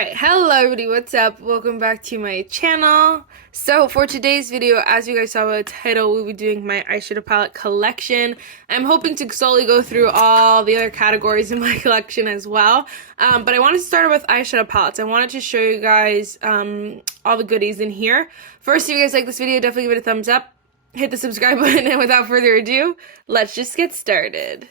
Alright, hello everybody, what's up? Welcome back to my channel. So for today's video, as you guys saw by the title, we'll be doing my eyeshadow palette collection. I'm hoping to slowly go through all the other categories in my collection as well. But I wanted to start with eyeshadow palettes. I wanted to show you guys all the goodies in here. First, if you guys like this video, definitely give it a thumbs up. Hit the subscribe button, and without further ado, let's just get started.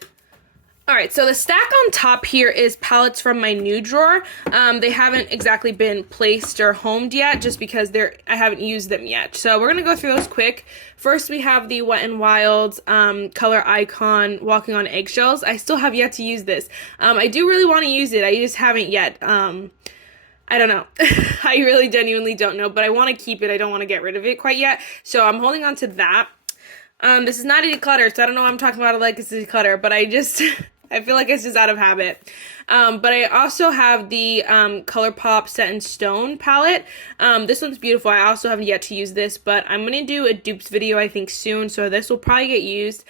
Alright, so the stack on top here is palettes from my new drawer. They haven't exactly been placed or homed yet, just because I haven't used them yet. So we're going to go through those quick. First, we have the Wet n Wild's Color Icon Walking on Eggshells. I still have yet to use this. I do really want to use it. I just haven't yet. I don't know. I really genuinely don't know, but I want to keep it. I don't want to get rid of it quite yet. So I'm holding on to that. This is not a declutter, so I don't know why I'm talking about it like it's a declutter, but I just... I feel like it's just out of habit. But I also have the ColourPop Set in Stone palette. This one's beautiful. I also haven't yet to use this, but I'm going to do a dupes video, I think, soon, so this will probably get used.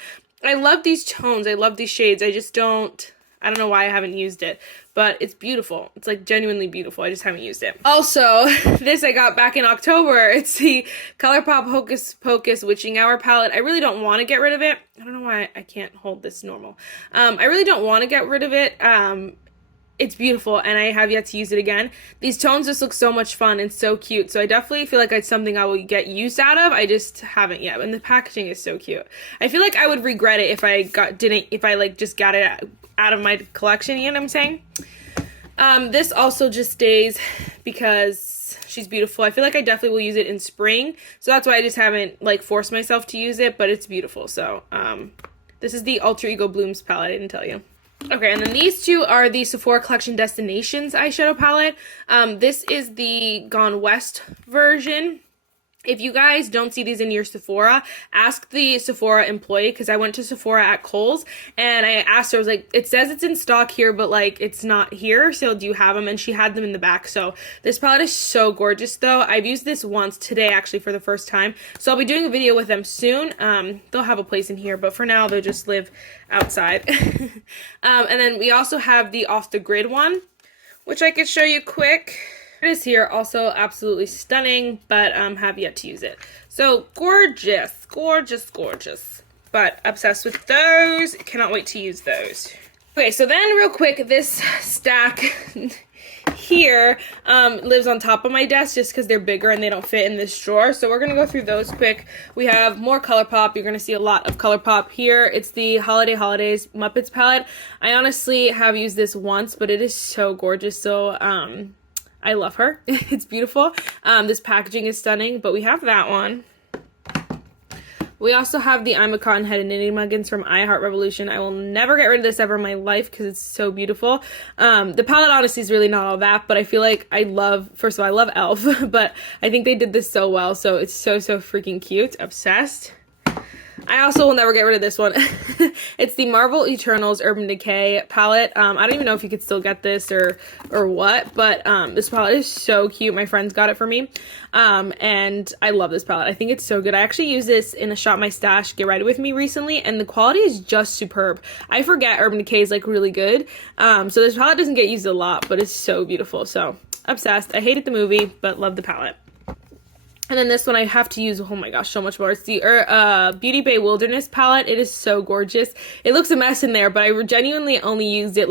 I love these tones. I love these shades. I don't know why I haven't used it, but it's beautiful. It's like genuinely beautiful. I just haven't used it. Also, this I got back in October. It's the ColourPop Hocus Pocus Witching Hour palette. I really don't want to get rid of it. I don't know why I can't hold this normal. I really don't want to get rid of it. It's beautiful, and I have yet to use it again. These tones just look so much fun and so cute, so I definitely feel like it's something I will get used out of. I just haven't yet, and the packaging is so cute. I feel like I would regret it if I just got it out of my collection, you know what I'm saying? This also just stays because she's beautiful. I feel like I definitely will use it in spring, so that's why I just haven't forced myself to use it, but it's beautiful. So this is the Alter Ego Blooms palette, I didn't tell you. Okay, and then these two are the Sephora Collection Destinations eyeshadow palette. This is the Gone West version. If you guys don't see these in your Sephora, ask the Sephora employee, because I went to Sephora at Kohl's, and I asked her, I was like, it says it's in stock here, but it's not here, so do you have them? And she had them in the back. So this palette is so gorgeous, though. I've used this once today, actually, for the first time, so I'll be doing a video with them soon. They'll have a place in here, but for now, they'll just live outside. And then we also have the Off the Grid one, which I could show you quick. It is here, also absolutely stunning, but have yet to use it. So gorgeous, gorgeous, gorgeous. But obsessed with those. Cannot wait to use those. Okay, so then real quick, this stack here lives on top of my desk just because they're bigger and they don't fit in this drawer. So we're going to go through those quick. We have more ColourPop. You're going to see a lot of ColourPop here. It's the Holidays Muppets palette. I honestly have used this once, but it is so gorgeous. So I love her. It's beautiful. This packaging is stunning, but we have that one. We also have the I'm a Cottonhead and Knitting Muggins from I Heart Revolution. I will never get rid of this ever in my life because it's so beautiful. The palette honestly is really not all that, but I feel like first of all, I love e.l.f., but I think they did this so well, so it's so freaking cute. Obsessed. I also will never get rid of this one. It's the Marvel Eternals Urban Decay palette. I don't even know if you could still get this or what, but this palette is so cute. My friends got it for me, and I love this palette. I think it's so good. I actually used this in a Shop My Stash Get Ready With Me recently, and the quality is just superb. I forget Urban Decay is really good, so this palette doesn't get used a lot, but it's so beautiful. So obsessed. I hated the movie, but love the palette. And then this one I have to use, oh my gosh, so much more. It's the Beauty Bay Wilderness palette. It is so gorgeous. It looks a mess in there, but I genuinely only used it,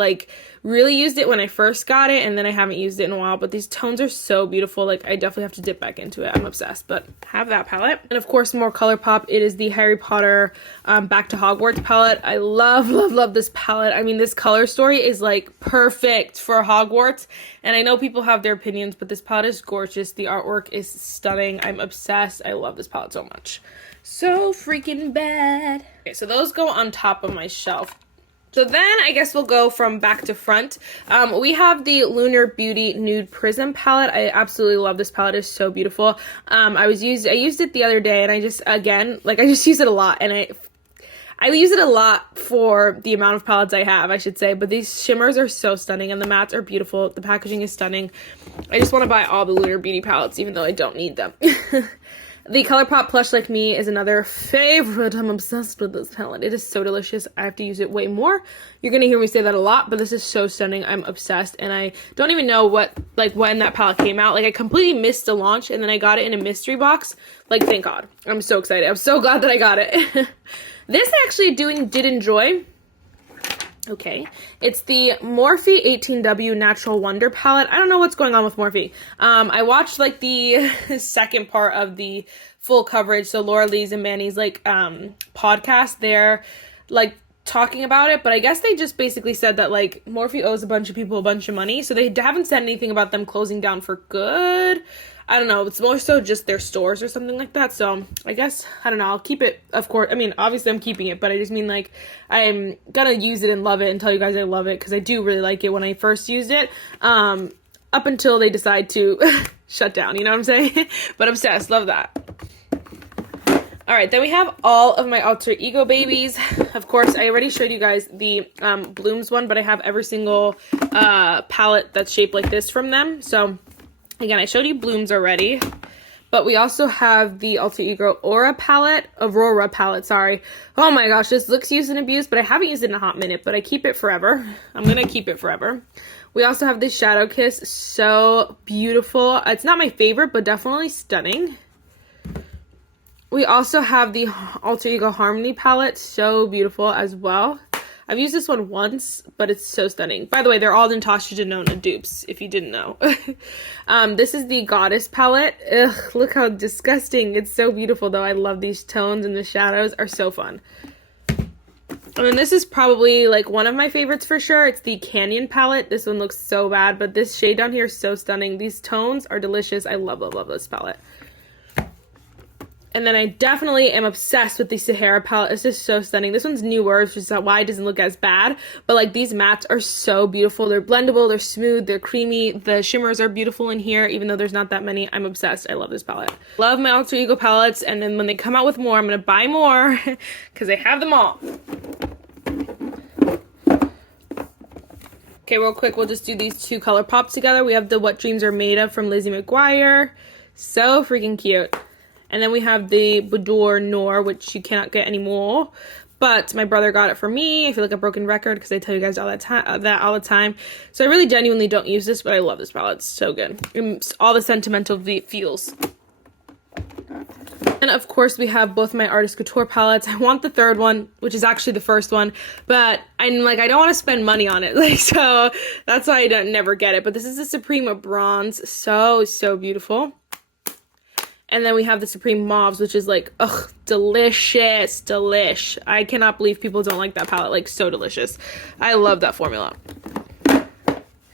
really used it when I first got it, and then I haven't used it in a while. But these tones are so beautiful. I definitely have to dip back into it. I'm obsessed, but have that palette. And of course, more ColourPop. It is the Harry Potter Back to Hogwarts palette. I love, love, love this palette. I mean, this color story is perfect for Hogwarts. And I know people have their opinions, but this palette is gorgeous. The artwork is stunning. I'm obsessed. I love this palette so much. So freaking bad. Okay, so those go on top of my shelf. So then I guess we'll go from back to front. We have the Lunar Beauty Nude Prism palette. I absolutely love this palette. It's so beautiful. I used it the other day, and I just use it a lot, and I use it a lot for the amount of palettes I have, I should say, but these shimmers are so stunning, and the mattes are beautiful. The packaging is stunning. I just want to buy all the Lunar Beauty palettes, even though I don't need them. The ColourPop Plush Like Me is another favorite. I'm obsessed with this palette. It is so delicious. I have to use it way more. You're going to hear me say that a lot, but this is so stunning. I'm obsessed, and I don't even know when that palette came out. Like, I completely missed the launch, and then I got it in a mystery box. Like, thank God. I'm so excited. I'm so glad that I got it. This I actually did enjoy. Okay, it's the Morphe 18W Natural Wonder palette. I don't know what's going on with Morphe. I watched like the second part of the full coverage, so Laura Lee's and Manny's like podcast. They're like talking about it, but I guess they just basically said that like Morphe owes a bunch of people a bunch of money, so they haven't said anything about them closing down for good. I don't know, it's more so just their stores or something like that, so I guess, I don't know, I'll keep it, of course. I mean, obviously I'm keeping it, but I just mean, like, I'm gonna use it and love it and tell you guys I love it, because I do really like it when I first used it, up until they decide to shut down, you know what I'm saying? But obsessed, love that. Alright, then we have all of my alter ego babies. Of course, I already showed you guys the Blooms one, but I have every single palette that's shaped like this from them, so again, I showed you Blooms already, but we also have the Alter Ego Aurora palette, sorry. Oh my gosh, this looks used and abused, but I haven't used it in a hot minute, but I keep it forever. I'm gonna keep it forever. We also have this Shadow Kiss, so beautiful. It's not my favorite, but definitely stunning. We also have the Alter Ego Harmony palette, so beautiful as well. I've used this one once, but it's so stunning. By the way, they're all Natasha Denona dupes, if you didn't know. This is the Goddess palette. Ugh, look how disgusting. It's so beautiful, though. I love these tones, and the shadows are so fun. I mean, this is probably, like, one of my favorites for sure. It's the Canyon palette. This one looks so bad, but this shade down here is so stunning. These tones are delicious. I love, love, love this palette. And then I definitely am obsessed with the Sahara palette. It's just so stunning. This one's newer, which is why it doesn't look as bad. But, like, these mattes are so beautiful. They're blendable, they're smooth, they're creamy. The shimmers are beautiful in here, even though there's not that many. I'm obsessed. I love this palette. Love my Alter Ego palettes, and then when they come out with more, I'm going to buy more because I have them all. Okay, real quick, we'll just do these two ColourPops together. We have the What Dreams Are Made Of from Lizzie McGuire. So freaking cute. And then we have the Boudoir Noir, which you cannot get anymore. But my brother got it for me. I feel like a broken record because I tell you guys all that all the time. So I really genuinely don't use this, but I love this palette. It's so good. It's all the sentimental feels. And of course, we have both my Artist Couture palettes. I want the third one, which is actually the first one, but I'm like, I don't want to spend money on it. Like, so that's why I never get it. But this is the Supreme Bronze. So, so beautiful. And then we have the Supreme Mauves, which is like, ugh, delicious, delish. I cannot believe people don't like that palette, like, so delicious. I love that formula.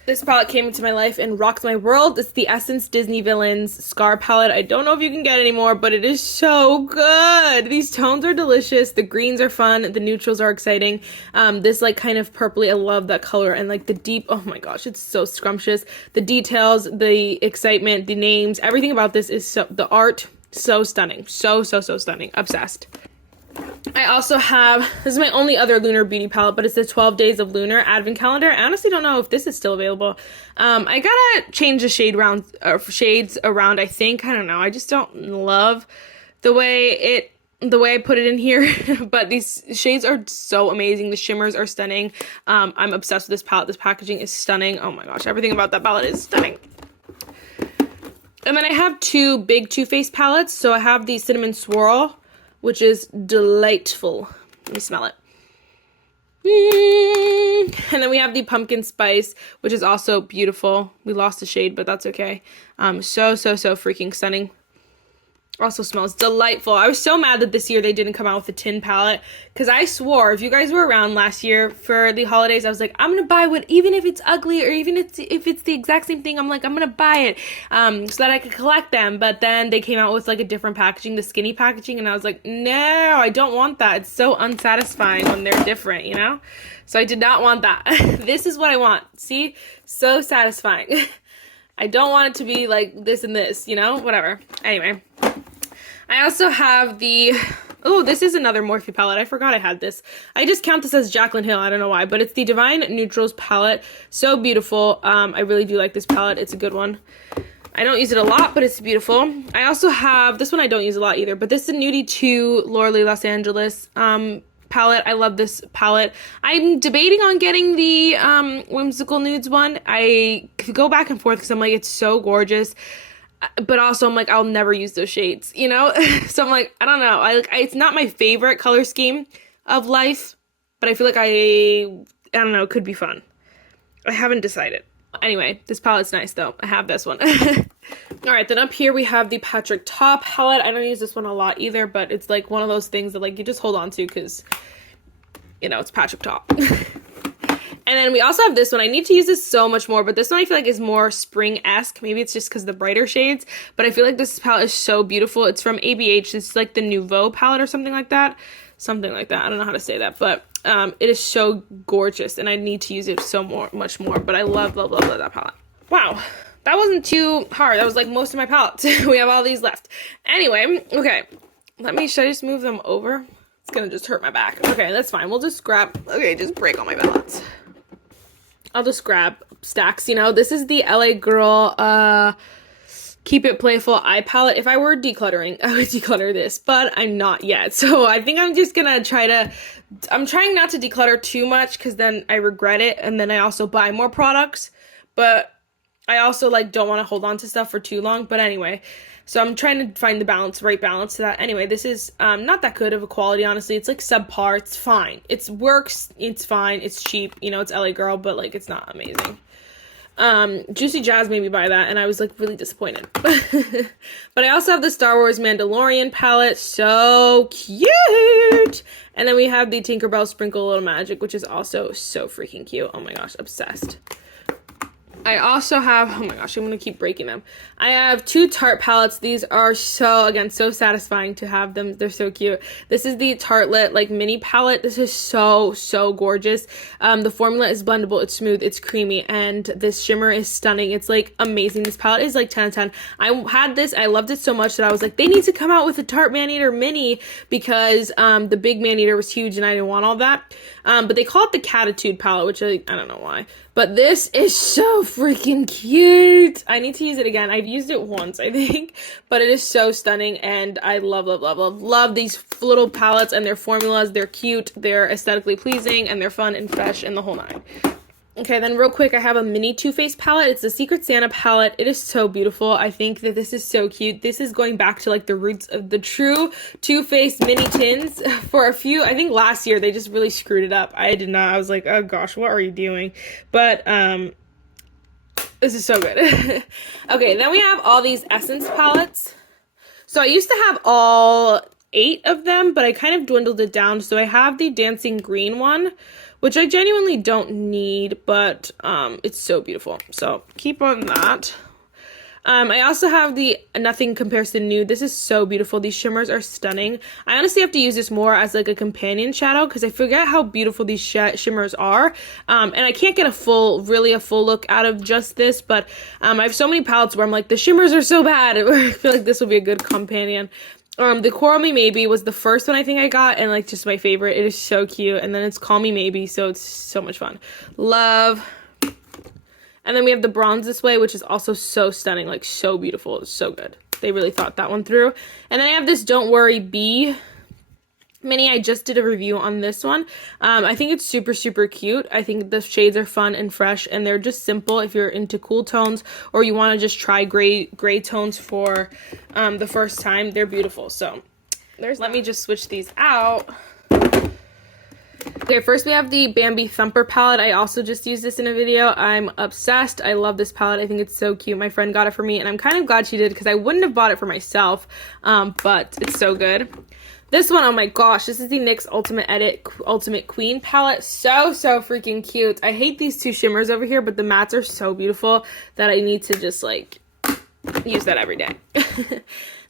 This palette came into my life and rocked my world. It's the Essence Disney Villains Scar palette. I don't know if you can get it anymore, but it is so good. These tones are delicious. The greens are fun. The neutrals are exciting. This, like, kind of purpley, I love that color. And, like, the deep, oh my gosh, it's so scrumptious. The details, the excitement, the names, everything about this is so, the art, so stunning. So, so, so stunning. Obsessed. I also have, this is my only other Lunar Beauty palette, but it's the 12 Days of Lunar Advent Calendar. I honestly don't know if this is still available. I gotta change the shades around, I think. I don't know. I just don't love the way I put it in here. But these shades are so amazing. The shimmers are stunning. I'm obsessed with this palette. This packaging is stunning. Oh my gosh, everything about that palette is stunning. And then I have two big Too Faced palettes. So I have the Cinnamon Swirl, which is delightful. Let me smell it. And then we have the Pumpkin Spice, which is also beautiful. We lost the shade, but that's okay. So, so, so freaking stunning. Also smells delightful. I was so mad that this year they didn't come out with a tin palette, because I swore, if you guys were around last year for the holidays, I was like, I'm gonna buy one, even if it's ugly or even if it's the exact same thing. I'm like, I'm gonna buy it so that I could collect them. But then they came out with like a different packaging, the skinny packaging, and I was like, no, I don't want that. It's so unsatisfying when they're different, you know? So I did not want that. This is what I want. See? So satisfying. I don't want it to be like this and this, you know? Whatever. Anyway. I also have the, oh, this is another Morphe palette. I forgot I had this. I just count this as Jaclyn Hill. I don't know why, but it's the Divine Neutrals palette. So beautiful. I really do like this palette. It's a good one. I don't use it a lot, but it's beautiful. I also have, this one I don't use a lot either, but this is a Nudie 2 Lorelei Los Angeles palette. I love this palette. I'm debating on getting the Whimsical Nudes one. I could go back and forth because I'm like, it's so gorgeous. But also I'm like, I'll never use those shades, you know? So I'm like, I don't know. It's not my favorite color scheme of life, but I feel like I don't know, it could be fun. I haven't decided. Anyway, this palette's nice though. I have this one. Alright, then up here we have the Patrick Ta palette. I don't use this one a lot either, but it's like one of those things that like you just hold on to because, you know, it's Patrick Ta. And then we also have this one. I need to use this so much more, but this one I feel like is more spring-esque. Maybe it's just because of the brighter shades, but I feel like this palette is so beautiful. It's from ABH. It's like the Nouveau palette or something like that. Something like that. I don't know how to say that, but it is so gorgeous, and I need to use it much more, but I love that palette. Wow, that wasn't too hard. That was like most of my palettes. We have all these left. Anyway, okay, should I just move them over? It's gonna just hurt my back. Okay, that's fine. We'll just grab, okay, just break all my palettes. I'll just grab stacks, you know. This is the LA Girl Keep It Playful eye palette. If I were decluttering, I would declutter this, but I'm not yet. So I think I'm just gonna I'm trying not to declutter too much because then I regret it, and then I also buy more products, but I also like don't want to hold on to stuff for too long. But anyway, so I'm trying to find the right balance to that. Anyway, this is not that good of a quality, honestly. It's like subpar. It's fine. It works. It's fine. It's cheap. You know, it's LA Girl, but like it's not amazing. Juicy Jazz made me buy that, and I was like really disappointed. But I also have the Star Wars Mandalorian palette. So cute. And then we have the Tinkerbell Sprinkle a Little Magic, which is also so freaking cute. Oh my gosh, obsessed. I also have, oh my gosh, I'm going to keep breaking them. I have two Tarte palettes. These are so, again, so satisfying to have them. They're so cute. This is the Tartelette, like, mini palette. This is so, so gorgeous. The formula is blendable. It's smooth. It's creamy. And this shimmer is stunning. It's, like, amazing. This palette is, like, 10 out of 10. I had this. I loved it so much that I was like, they need to come out with a Tarte Maneater mini because the big Maneater was huge and I didn't want all that. But they call it the Catitude palette, which I don't know why. But this is so freaking cute. I need to use it again. I've used it once, I think. But it is so stunning, and I love these little palettes and their formulas. They're cute, they're aesthetically pleasing, and they're fun and fresh and the whole nine. Okay, then real quick, I have a mini Too Faced palette. It's the Secret Santa palette. It is so beautiful. I think that this is so cute. This is going back to like the roots of the true Too Faced mini tins. For a few, I think last year, they just really screwed it up. I did not. I was like, oh gosh, what are you doing? But this is so good. Okay, then we have all these Essence palettes. So I used to have all 8 of them, but I kind of dwindled it down. So I have the Dancing Green one, which I genuinely don't need, but it's so beautiful. So keep on that. I also have the Nothing Compares to Nude. This is so beautiful. These shimmers are stunning. I honestly have to use this more as like a companion shadow because I forget how beautiful these shimmers are. And I can't get a full look out of just this, but I have so many palettes where I'm like, the shimmers are so bad. I feel like this will be a good companion. The Coral Me Maybe was the first one I think I got, and like just my favorite. It is so cute. And then it's Call Me Maybe, so it's so much fun. Love. And then we have the Bronze This Way, which is also so stunning, like so beautiful. It's so good. They really thought that one through. And then I have this Don't Worry Bee mini. I just did a review on this one. I think it's super, super cute. I think the shades are fun and fresh, and they're just simple if you're into cool tones or you want to just try gray tones for the first time. They're beautiful. So let me just switch these out. Okay, first we have the Bambi Thumper palette. I also just used this in a video. I'm obsessed. I love this palette. I think it's so cute. My friend got it for me, and I'm kind of glad she did because I wouldn't have bought it for myself, but it's so good. This one, oh my gosh, this is the NYX Ultimate Edit Ultimate Queen palette. So, so freaking cute. I hate these two shimmers over here, but the mattes are so beautiful that I need to just, like, use that every day.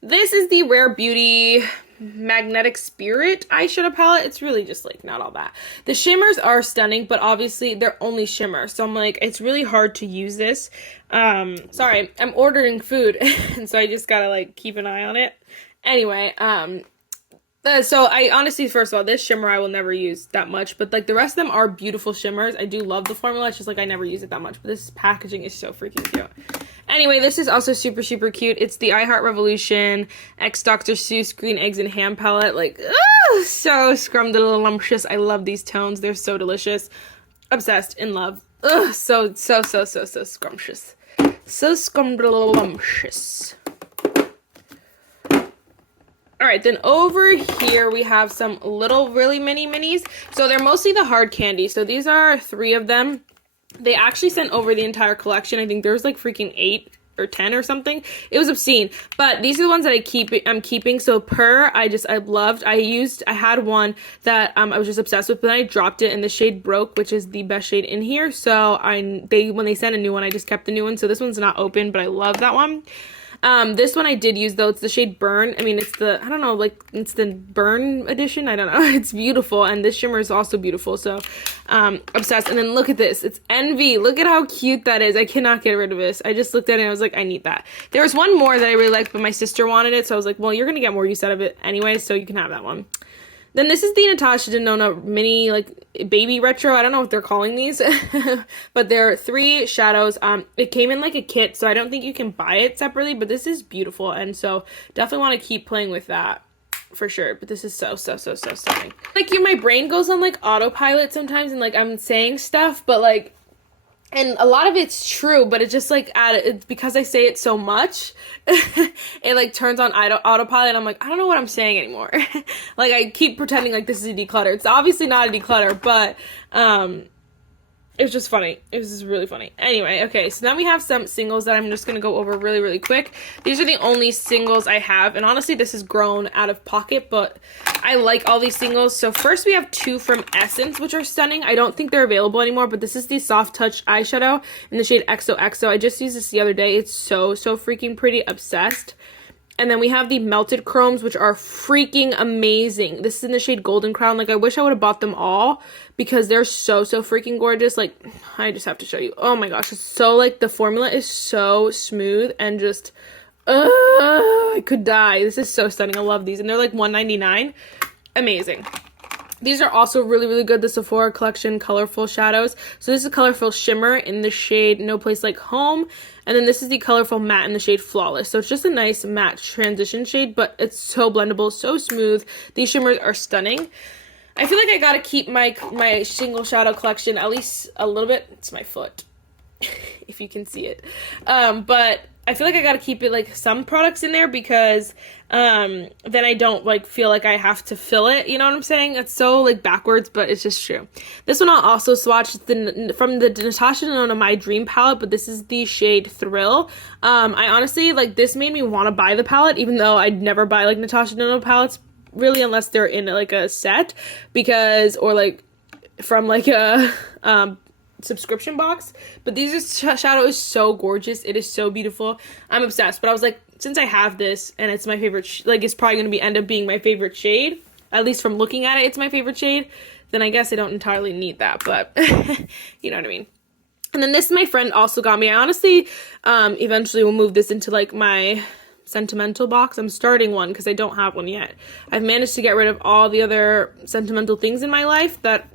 This is the Rare Beauty Magnetic Spirit eyeshadow palette. It's really just, like, not all that. The shimmers are stunning, but obviously they're only shimmer. So I'm like, it's really hard to use this. Sorry, I'm ordering food, and so I just gotta, like, keep an eye on it. Anyway, So I honestly, first of all, this shimmer I will never use that much, but like the rest of them are beautiful shimmers. I do love the formula. It's just like I never use it that much, but this packaging is so freaking cute. Anyway, this is also super, super cute. It's the I Heart Revolution X Dr. Seuss Green Eggs and Ham palette. Like, so scrumdiddlyumptious. I love these tones. They're so delicious. Obsessed, in love. So scrumptious. So scrumdiddlyumptious. All right, then over here we have some little really mini minis. So they're mostly the hard candy. So these are 3 of them. They actually sent over the entire collection. I think there's like freaking 8 or 10 or something. It was obscene. But these are the ones that I'm keeping. So I loved. I had one that I was just obsessed with, but then I dropped it and the shade broke, which is the best shade in here. So when they sent a new one, I just kept the new one. So this one's not open, but I love that one. This one I did use though. It's the shade Burn. I mean, it's the Burn edition. I don't know. It's beautiful. And this shimmer is also beautiful. So, obsessed. And then look at this. It's Envy. Look at how cute that is. I cannot get rid of this. I just looked at it and I was like, I need that. There was one more that I really liked, but my sister wanted it. So I was like, well, you're going to get more use out of it anyway. So you can have that one. Then this is the Natasha Denona mini, like, baby retro. I don't know what they're calling these, but they're 3 shadows. It came in like a kit, so I don't think you can buy it separately, but this is beautiful, and so definitely want to keep playing with that for sure. But this is so stunning. Like, my brain goes on, like, autopilot sometimes, and, like, I'm saying stuff, but, like, and a lot of it's true, but it's just like because I say it so much, it like turns on autopilot. I'm like, I don't know what I'm saying anymore. Like I keep pretending like this is a declutter. It's obviously not a declutter, but it was just funny. It was just really funny. Anyway, okay, so now we have some singles that I'm just going to go over really, really quick. These are the only singles I have, and honestly, this has grown out of pocket, but I like all these singles. So first we have 2 from Essence, which are stunning. I don't think they're available anymore, but this is the Soft Touch eyeshadow in the shade XOXO. I just used this the other day. It's so freaking pretty. Obsessed. And then we have the Melted Chromes, which are freaking amazing. This is in the shade Golden Crown. Like, I wish I would have bought them all because they're so freaking gorgeous. Like, I just have to show you. Oh my gosh. It's so, like, the formula is so smooth and just, I could die. This is so stunning. I love these. And they're, like, $1.99. Amazing. These are also really, really good. The Sephora Collection Colorful Shadows. So this is a Colorful Shimmer in the shade No Place Like Home. And then this is the Colorful Matte in the shade Flawless. So it's just a nice matte transition shade, but it's so blendable, so smooth. These shimmers are stunning. I feel like I gotta keep my single shadow collection at least a little bit. It's my foot, if you can see it. But I feel like I gotta keep it, like, some products in there because then I don't, like, feel like I have to fill it, you know what I'm saying? It's so, like, backwards, but it's just true. This one I'll also swatch from the Natasha Denona My Dream palette, but this is the shade Thrill. I honestly, like, this made me want to buy the palette, even though I'd never buy, like, Natasha Denona palettes, really, unless they're in, like, a set, or, like, from, like, a subscription box. But this shadow is so gorgeous. It is so beautiful. I'm obsessed. But I was like, since I have this and it's my favorite, like, it's probably going to end up being my favorite shade, at least from looking at it, it's my favorite shade, then I guess I don't entirely need that, but you know what I mean. And then this my friend also got me. I honestly eventually will move this into, like, my sentimental box. I'm starting one because I don't have one yet. I've managed to get rid of all the other sentimental things in my life that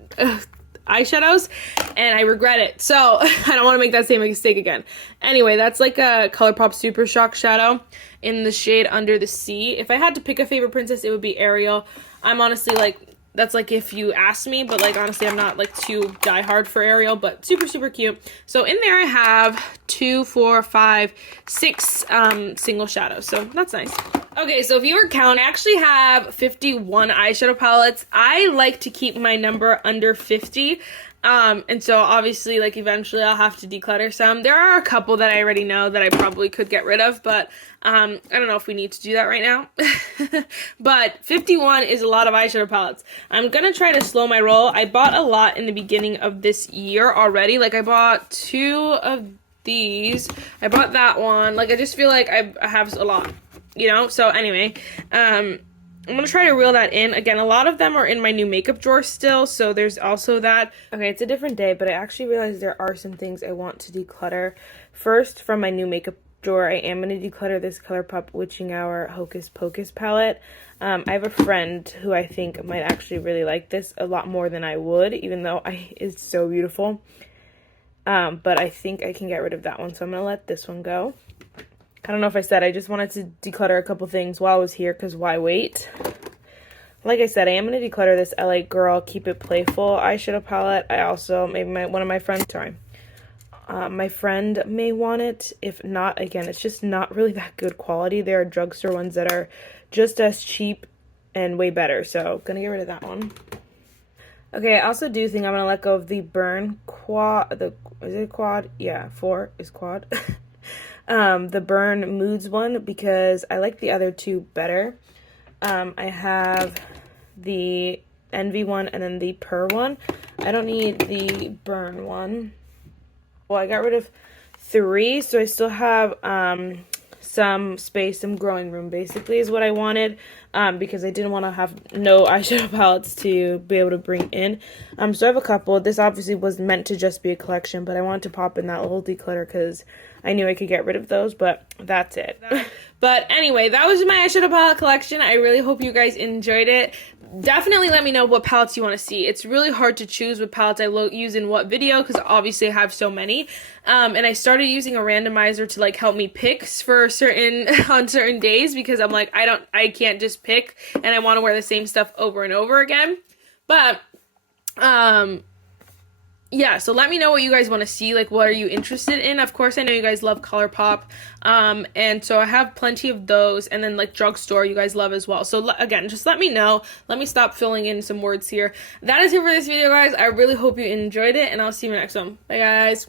eyeshadows, and I regret it. So I don't want to make that same mistake again. Anyway, that's like a ColourPop Super Shock shadow in the shade Under the Sea. If I had to pick a favorite princess, it would be Ariel. I'm honestly, like, that's, like, if you asked me, but, like, honestly, I'm not, like, too diehard for Ariel, but super cute. So in there I have 2, 4, 5, 6 single shadows, so that's nice. Okay, so if you were counting, I actually have 51 eyeshadow palettes. I like to keep my number under 50. And so obviously, like, eventually I'll have to declutter some. There are a couple that I already know that I probably could get rid of, but I don't know if we need to do that right now. But 51 is a lot of eyeshadow palettes. I'm gonna try to slow my roll. I bought a lot in the beginning of this year already. Like, I bought 2 of these. I bought that one. Like, I just feel like I have a lot, you know? So anyway, I'm going to try to reel that in. Again, a lot of them are in my new makeup drawer still, so there's also that. Okay, it's a different day, but I actually realized there are some things I want to declutter. First, from my new makeup drawer, I am going to declutter this ColourPop Witching Hour Hocus Pocus palette. I have a friend who I think might actually really like this a lot more than I would, even though it's so beautiful. But I think I can get rid of that one, so I'm going to let this one go. I don't know if I said, I just wanted to declutter a couple things while I was here, because why wait? Like I said, I am going to declutter this LA Girl Keep It Playful eyeshadow palette. I also, maybe one of my friends, my friend may want it. If not, again, it's just not really that good quality. There are drugstore ones that are just as cheap and way better, so gonna get rid of that one. Okay, I also do think I'm gonna let go of the Burn Quad, is it Quad? Yeah, 4 is Quad. The Burn Moods one, because I like the other two better. I have the Envy one and then the Purr one. I don't need the Burn one. Well, I got rid of 3, so I still have some space, some growing room, basically, is what I wanted, because I didn't want to have no eyeshadow palettes to be able to bring in. So I have a couple. This obviously was meant to just be a collection, but I wanted to pop in that little declutter because I knew I could get rid of those, but that's it. But anyway, that was my eyeshadow palette collection. I really hope you guys enjoyed it. Definitely let me know what palettes you want to see. It's really hard to choose what palettes I use in what video because obviously I have so many. And I started using a randomizer to like help me pick for on certain days because I'm like, I can't just pick and I want to wear the same stuff over and over again. But yeah, so let me know what you guys want to see, like what are you interested in. Of course, I know you guys love ColourPop, and so I have plenty of those, and then like drugstore you guys love as well. So again, just let me know. Let me stop filling in some words here. That is it for this video, guys. I really hope you enjoyed it, and I'll see you in the next one. Bye, guys.